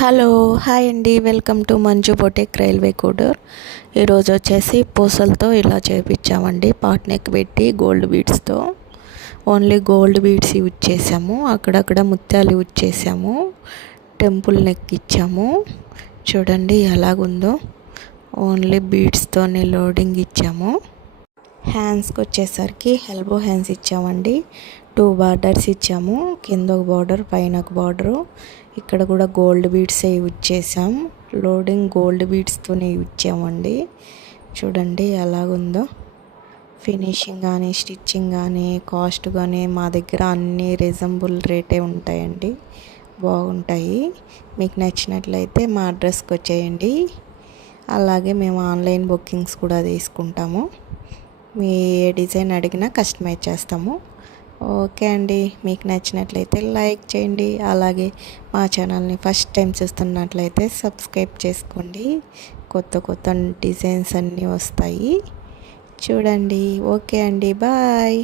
Hello hi అండి, welcome to Manju boutique railway Koduru. ఈరోజు వచ్చేసి పూసలతో ఇలా చేయించామండి. పాట్ నెక్ పెట్టి గోల్డ్ బీడ్స్తో, ఓన్లీ గోల్డ్ బీడ్స్ యూజ్ చేసాము. అక్కడక్కడ ముత్యాలు యూజ్ చేసాము. టెంపుల్ నెక్ ఇచ్చాము. చూడండి ఎలాగుందో, ఓన్లీ బీడ్స్తోనే లోడింగ్ ఇచ్చాము. హ్యాండ్స్కి వచ్చేసరికి ఎల్బో హ్యాండ్స్ ఇచ్చామండి. 2 బార్డర్స్ ఇచ్చాము. కింద ఒక బార్డర్, పైన ఒక బార్డరు. ఇక్కడ కూడా గోల్డ్ బీడ్సే యూజ్ చేసాం. లోడింగ్ గోల్డ్ బీడ్స్తోనే యూజ్ చేసామండి. చూడండి ఎలాగుందో, ఫినిషింగ్ కానీ, స్టిచ్చింగ్ కానీ, కాస్ట్ కానీ మా దగ్గర అన్ని రీజనబుల్ రేటే ఉంటాయండి. బాగుంటాయి. మీకు నచ్చినట్లయితే మా అడ్రస్కి వచ్చేయండి. అలాగే మేము ఆన్లైన్ బుకింగ్స్ కూడా తీసుకుంటాము. మీ ఏ డిజైన్ అడిగినా కస్టమైజ్ చేస్తాము. ఓకే అండి, మీకు నచ్చినట్లయితే లైక్ చేయండి. అలాగే మా ఛానల్ని ఫస్ట్ టైం చూస్తున్నట్లయితే సబ్స్క్రైబ్ చేసుకోండి. కొత్త కొత్త డిజైన్స్ అన్నీ వస్తాయి చూడండి. ఓకే అండి, బాయ్.